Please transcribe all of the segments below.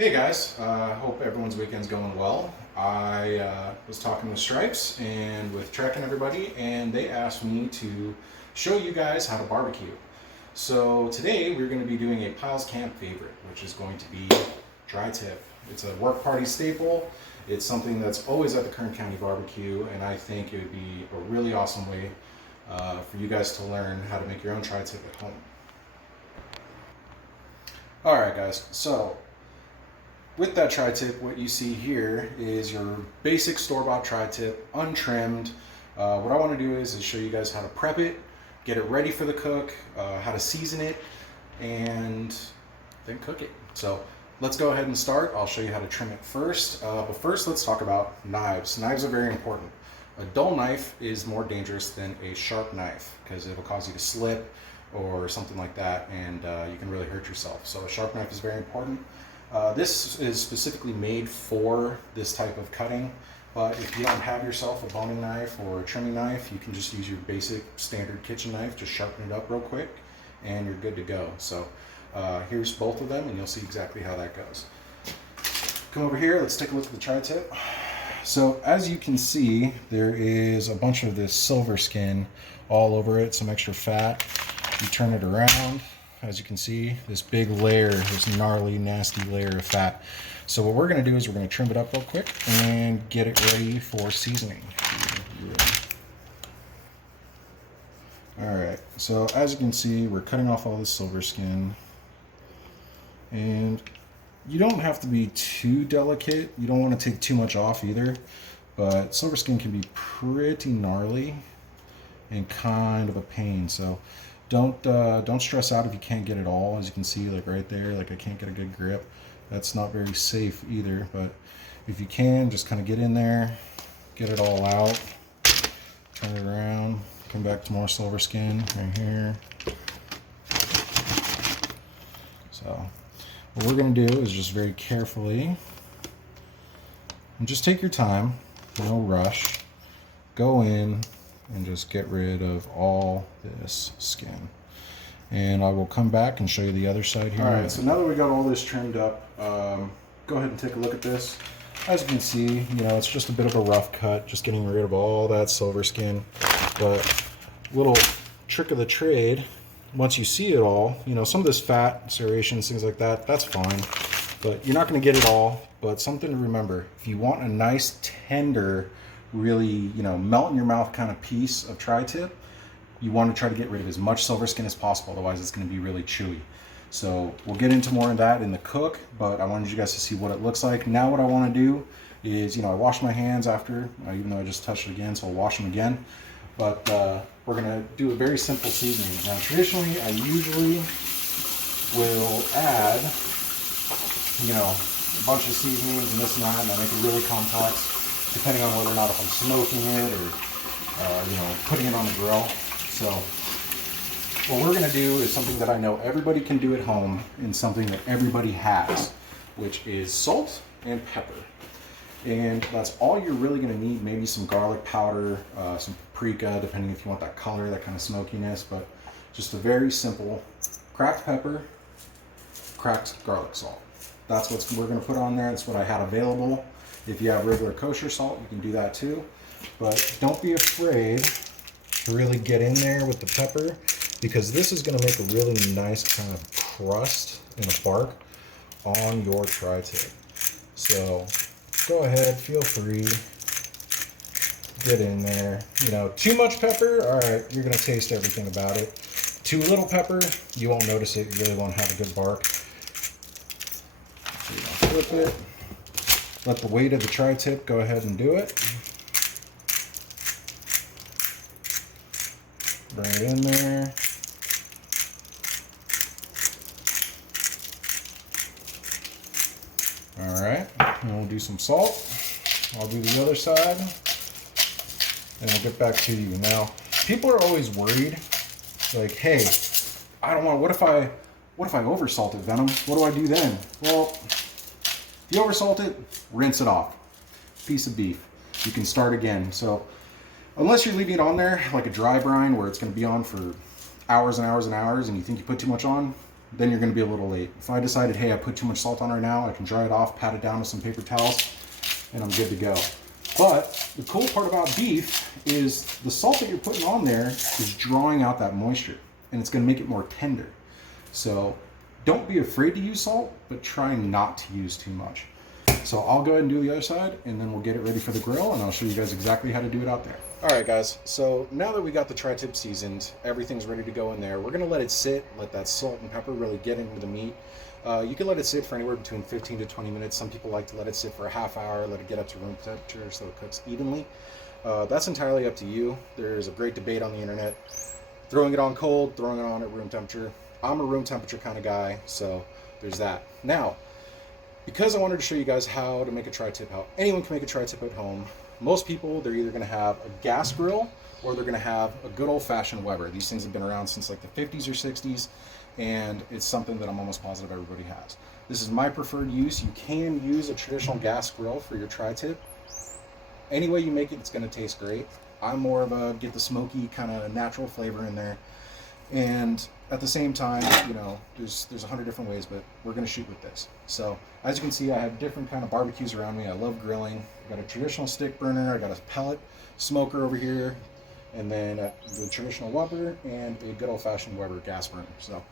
Hey guys, hope everyone's weekend's going well. I was talking with Stripes and with Trek and everybody, and they asked me to show you guys how to barbecue. So today we're going to be doing a Pyles camp favorite, which is going to be dry tip. It's a work party staple. It's something that's always at the Kern County BBQ, and I think it would be a really awesome way for you guys to learn how to make your own tri tip at home. Alright guys, so with that tri-tip, what you see here is your basic store-bought tri-tip, untrimmed. What I want to do is show you guys how to prep it, get it ready for the cook, how to season it, and then cook it. So let's go ahead and start. I'll show you how to trim it first. But first, let's talk about knives. Knives are very important. A dull knife is more dangerous than a sharp knife because it'll cause you to slip or something like that, and you can really hurt yourself. So a sharp knife is very important. This is specifically made for this type of cutting, but if you don't have yourself a boning knife or a trimming knife, you can just use your basic standard kitchen knife, just sharpen it up real quick, and you're good to go. So here's both of them, and you'll see exactly how that goes. Come over here, let's take a look at the tri-tip. So as you can see, there is a bunch of this silver skin all over it, some extra fat. You turn it around. As you can see, this big layer, this gnarly, nasty layer of fat. So what we're going to do is we're going to trim it up real quick and get it ready for seasoning. Alright, so as you can see, we're cutting off all the silver skin. And you don't have to be too delicate. You don't want to take too much off either. But silver skin can be pretty gnarly and kind of a pain. So don't stress out if you can't get it all. As you can see, like right there, like I can't get a good grip. That's not very safe either, but if you can, just kind of get in there, get it all out, turn it around, come back to more silver skin right here. So what we're going to do is just very carefully, and just take your time, no rush, go in and just get rid of all this skin. And I will come back and show you the other side here. Alright, so now that we got all this trimmed up, go ahead and take a look at this. As you can see, it's just a bit of a rough cut, just getting rid of all that silver skin. But little trick of the trade, once you see it all, some of this fat, serrations, things like that, that's fine. But you're not going to get it all. But something to remember, if you want a nice, tender, really, melt in your mouth kind of piece of tri-tip, you want to try to get rid of as much silver skin as possible, otherwise it's going to be really chewy. So we'll get into more of that in the cook, but I wanted you guys to see what it looks like. Now what I want to do is, I washed my hands after, even though I just touched it again, so I'll wash them again. But we're going to do a very simple seasoning. Now traditionally, I usually will add, a bunch of seasonings and this and that, and I make it really complex, depending on whether or not if I'm smoking it or putting it on the grill. So what we're going to do is something that I know everybody can do at home and something that everybody has, which is salt and pepper. And that's all you're really going to need. Maybe some garlic powder, some paprika, depending if you want that color, that kind of smokiness, but just a very simple cracked pepper, cracked garlic salt. That's what we're going to put on there. That's what I had available. If you have regular kosher salt, you can do that too. But don't be afraid to really get in there with the pepper, because this is going to make a really nice kind of crust and a bark on your tri-tip. So go ahead, feel free, get in there. Too much pepper, all right, you're going to taste everything about it. Too little pepper, you won't notice it. You really won't have a good bark. So flip it. Let the weight of the tri-tip go ahead and do it. Bring it in there. Alright, and we'll do some salt. I'll do the other side. And we'll get back to you. Now, people are always worried, like, hey, I don't want, what if I oversalt it, Venom? What do I do then? Well, if you oversalt it, rinse it off. Piece of beef. You can start again. So unless you're leaving it on there like a dry brine where it's going to be on for hours and hours and hours and you think you put too much on, then you're going to be a little late. If I decided, hey, I put too much salt on right now, I can dry it off, pat it down with some paper towels, and I'm good to go. But the cool part about beef is the salt that you're putting on there is drawing out that moisture, and it's going to make it more tender. So don't be afraid to use salt, but try not to use too much. So I'll go ahead and do the other side, and then we'll get it ready for the grill, and I'll show you guys exactly how to do it out there. All right, guys, so now that we got the tri-tip seasoned, everything's ready to go in there. We're gonna let it sit, let that salt and pepper really get into the meat. You can let it sit for anywhere between 15 to 20 minutes. Some people like to let it sit for a half hour, let it get up to room temperature so it cooks evenly. That's entirely up to you. There's a great debate on the internet. Throwing it on cold, throwing it on at room temperature. I'm a room temperature kind of guy, so there's that. Now, because I wanted to show you guys how to make a tri-tip, how anyone can make a tri-tip at home, most people, they're either going to have a gas grill or they're going to have a good old-fashioned Weber. These things have been around since like the 50s or 60s, and it's something that I'm almost positive everybody has. This is my preferred use. You can use a traditional gas grill for your tri-tip. Any way you make it, it's going to taste great. I'm more of a get the smoky kind of natural flavor in there. And at the same time, you know, there's 100 different ways, but we're going to shoot with this. So as you can see, I have different kind of barbecues around me. I love grilling. I've got a traditional stick burner. I got a pellet smoker over here, and then the traditional Weber and a good old-fashioned Weber gas burner. So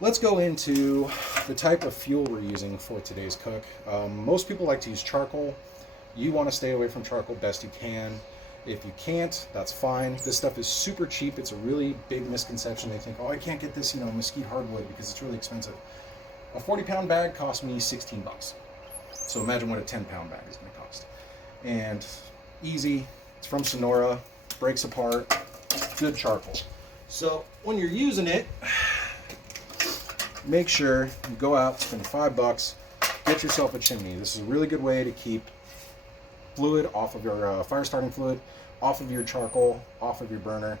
let's go into the type of fuel we're using for today's cook. Most people like to use charcoal. You want to stay away from charcoal best you can. If you can't, that's fine. This stuff is super cheap. It's a really big misconception. They think, oh, I can't get this, you know, mesquite hardwood because it's really expensive. A 40-pound bag cost me 16 bucks. So imagine what a 10-pound bag is going to cost. And easy. It's from Sonora. Breaks apart. Good charcoal. So when you're using it, make sure you go out, spend 5 bucks, get yourself a chimney. This is a really good way to keep fluid off of your fire starting fluid, off of your charcoal, off of your burner,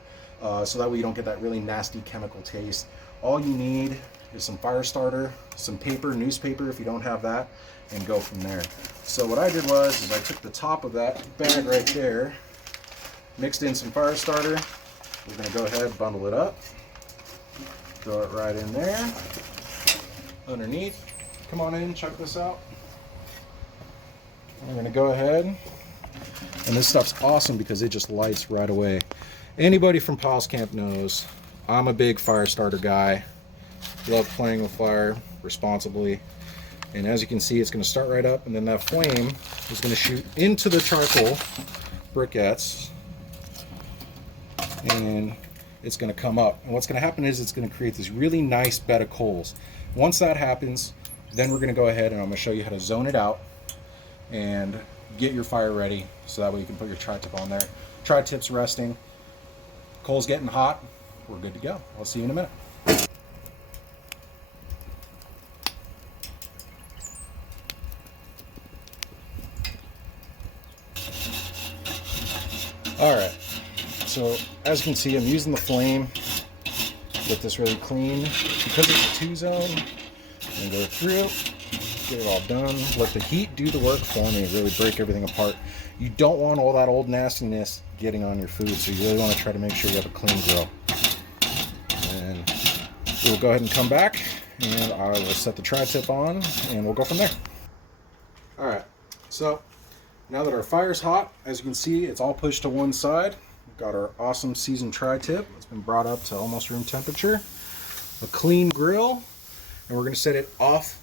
so that way you don't get that really nasty chemical taste. All you need is some fire starter, some paper, newspaper if you don't have that, and go from there. So what I did was I took the top of that bag right there, mixed in some fire starter. We're going to go ahead, bundle it up, throw it right in there, underneath. Come on in, check this out. I'm going to go ahead, and this stuff's awesome because it just lights right away. Anybody from Pyles Camp knows I'm a big fire starter guy. Love playing with fire responsibly. And as you can see, it's going to start right up, and then that flame is going to shoot into the charcoal briquettes, and it's going to come up. And what's going to happen is it's going to create this really nice bed of coals. Once that happens, then we're going to go ahead and I'm going to show you how to zone it out and get your fire ready so that way you can put your tri-tip on there. Tri-tip's resting, coal's getting hot, we're good to go. I'll see you in a minute. Alright, so as you can see, I'm using the flame, get this really clean. Because it's a 2-zone, I'm going to go through, get it all done, let the heat do the work for me, really break everything apart. You don't want all that old nastiness getting on your food, so you really want to try to make sure you have a clean grill. And we'll go ahead and come back, and I will set the tri-tip on, and we'll go from there. Alright, so now that our fire's hot, as you can see, it's all pushed to one side. We've got our awesome seasoned tri-tip. It's been brought up to almost room temperature. A clean grill, and we're going to set it off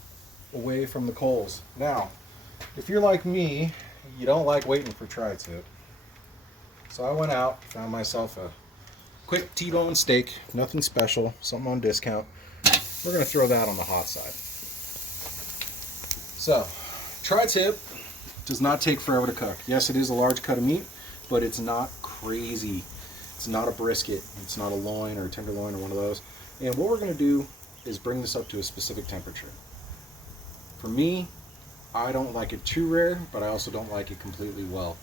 away from the coals. Now, if you're like me, you don't like waiting for tri-tip. So I went out, found myself a quick T-bone steak, nothing special, something on discount. We're going to throw that on the hot side. So, tri-tip does not take forever to cook. Yes, it is a large cut of meat, but it's not crazy. It's not a brisket, it's not a loin or a tenderloin or one of those. And what we're going to do is bring this up to a specific temperature. For me, I don't like it too rare, but I also don't like it completely well.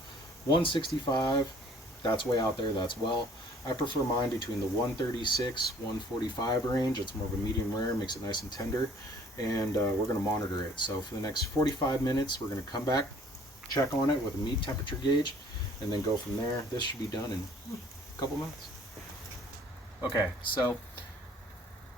165, that's way out there, that's well. I prefer mine between the 136, 145 range. It's more of a medium rare, makes it nice and tender. And we're going to monitor it. So for the next 45 minutes, we're going to come back, check on it with a meat temperature gauge, and then go from there. This should be done in a couple minutes. Okay, so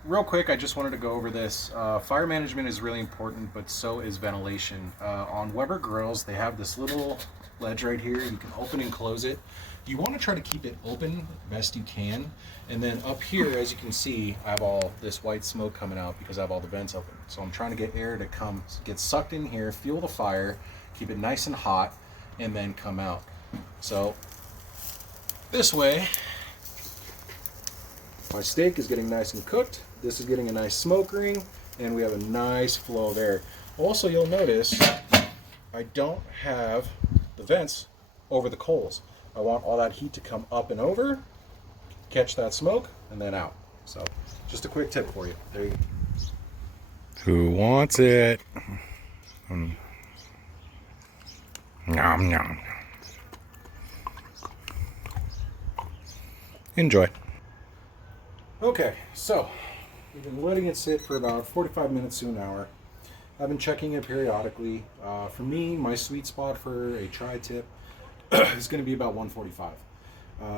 real quick, I just wanted to go over this. Fire management is really important, but so is ventilation. On Weber grills, they have this little ledge right here. You can open and close it. You want to try to keep it open best you can. And then up here, as you can see, I have all this white smoke coming out because I have all the vents open. So I'm trying to get air to come, get sucked in here, fuel the fire, keep it nice and hot, and then come out. So this way, my steak is getting nice and cooked. This is getting a nice smoke ring, and we have a nice flow of air. Also, you'll notice I don't have the vents over the coals. I want all that heat to come up and over, catch that smoke, and then out. So, just a quick tip for you. There you go. Who wants it? Nom nom. Enjoy. Okay, so we've been letting it sit for about 45 minutes to an hour. I've been checking it periodically. For me, my sweet spot for a tri-tip is going to be about 145.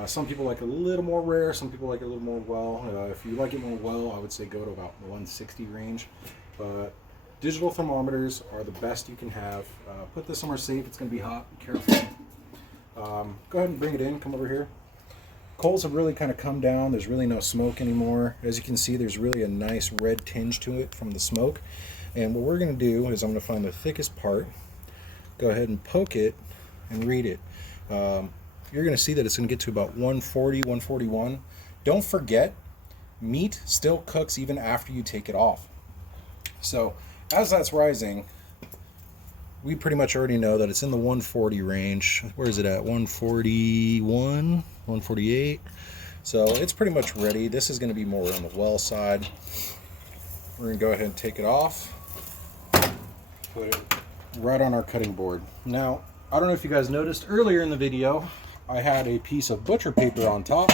Some people like a little more rare, some people like it a little more well. If you like it more well, I would say go to about 160 range. But digital thermometers are the best you can have. Put this somewhere safe, it's going to be hot, be careful. Go ahead and bring it in, come over here. Coals have really kind of come down. There's really no smoke anymore. As you can see, there's really a nice red tinge to it from the smoke. And what we're going to do is I'm going to find the thickest part, go ahead and poke it and read it. You're going to see that it's going to get to about 140, 141. Don't forget, meat still cooks even after you take it off. So as that's rising, we pretty much already know that it's in the 140 range. Where is it at? 141, 148. So it's pretty much ready. This is going to be more on the well side. We're going to go ahead and take it off. Put it right on our cutting board. Now, I don't know if you guys noticed earlier in the video, I had a piece of butcher paper on top,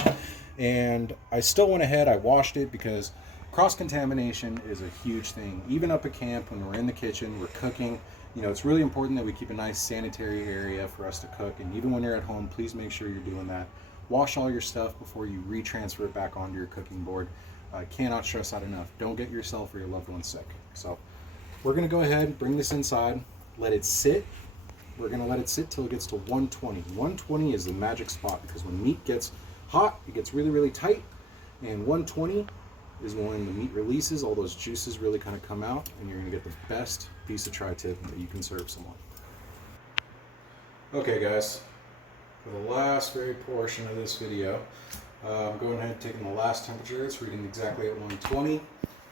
and I still went ahead, I washed it because cross-contamination is a huge thing. Even up at camp, when we're in the kitchen, we're cooking, you know, it's really important that we keep a nice sanitary area for us to cook. And even when you're at home, please make sure you're doing that. Wash all your stuff before you retransfer it back onto your cooking board. I cannot stress that enough. Don't get yourself or your loved one sick. So we're going to go ahead and bring this inside, let it sit. We're going to let it sit till it gets to 120. 120 is the magic spot because when meat gets hot, it gets really, really tight. And 120 is when the meat releases, all those juices really kind of come out, and you're going to get the best piece of tri-tip that you can serve someone. Okay guys, for the last very portion of this video, I'm going ahead and taking the last temperature. It's reading exactly at 120. You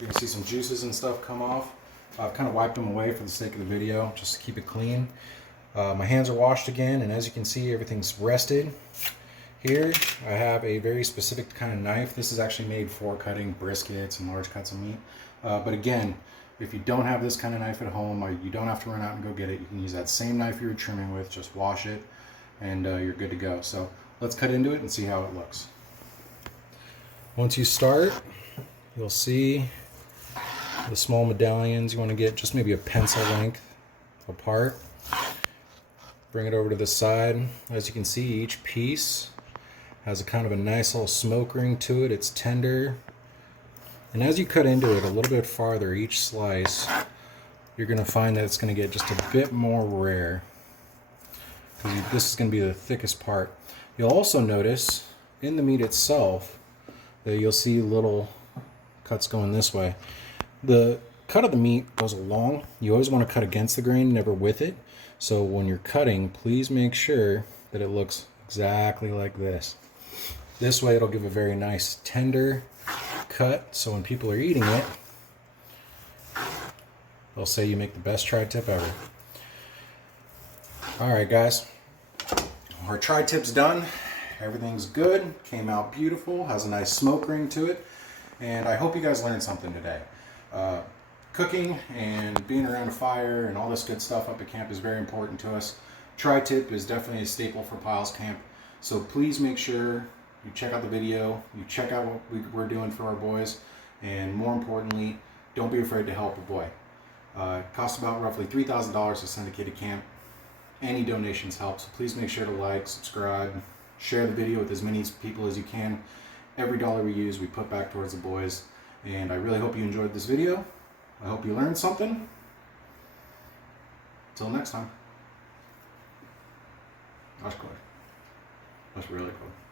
can see some juices and stuff come off. I've kind of wiped them away for the sake of the video, just to keep it clean. My hands are washed again, and as you can see, everything's rested. Here, I have a very specific kind of knife. This is actually made for cutting briskets and large cuts of meat. But again, if you don't have this kind of knife at home, or you don't have to run out and go get it, you can use that same knife you were trimming with, just wash it, and you're good to go. So let's cut into it and see how it looks. Once you start, you'll see the small medallions. You want to get just maybe a pencil length apart. Bring it over to the side. As you can see, each piece has a kind of a nice little smoke ring to it. It's tender. And as you cut into it a little bit farther, each slice, you're going to find that it's going to get just a bit more rare, because this is going to be the thickest part. You'll also notice in the meat itself that you'll see little cuts going this way. The cut of the meat goes along. You always want to cut against the grain, never with it. So when you're cutting, please make sure that it looks exactly like this. This way it'll give a very nice tender cut, so when people are eating it, they'll say you make the best tri-tip ever. Alright guys, our tri-tip's done. Everything's good, came out beautiful, has a nice smoke ring to it, and I hope you guys learned something today. Cooking and being around a fire and all this good stuff up at camp is very important to us. Tri-tip is definitely a staple for Pyles Camp, so please make sure you check out the video, you check out what we're doing for our boys, and more importantly, don't be afraid to help a boy. It costs about roughly $3,000 to send a kid to camp. Any donations help, so please make sure to like, subscribe, share the video with as many people as you can. Every dollar we use, we put back towards the boys, And I really hope you enjoyed this video. I hope you learned something. Until next time. That's cool. That's really cool.